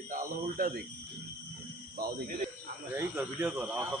এটা আলো উল্টা দিক বাও দিক এই কর ভিডিও কর আমার সব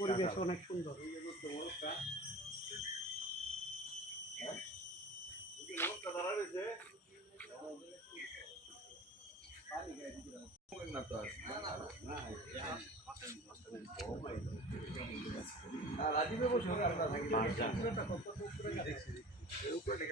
পরিবেশ অনেক সুন্দর। রাজীবে বসে আমরা থাকি। উপরে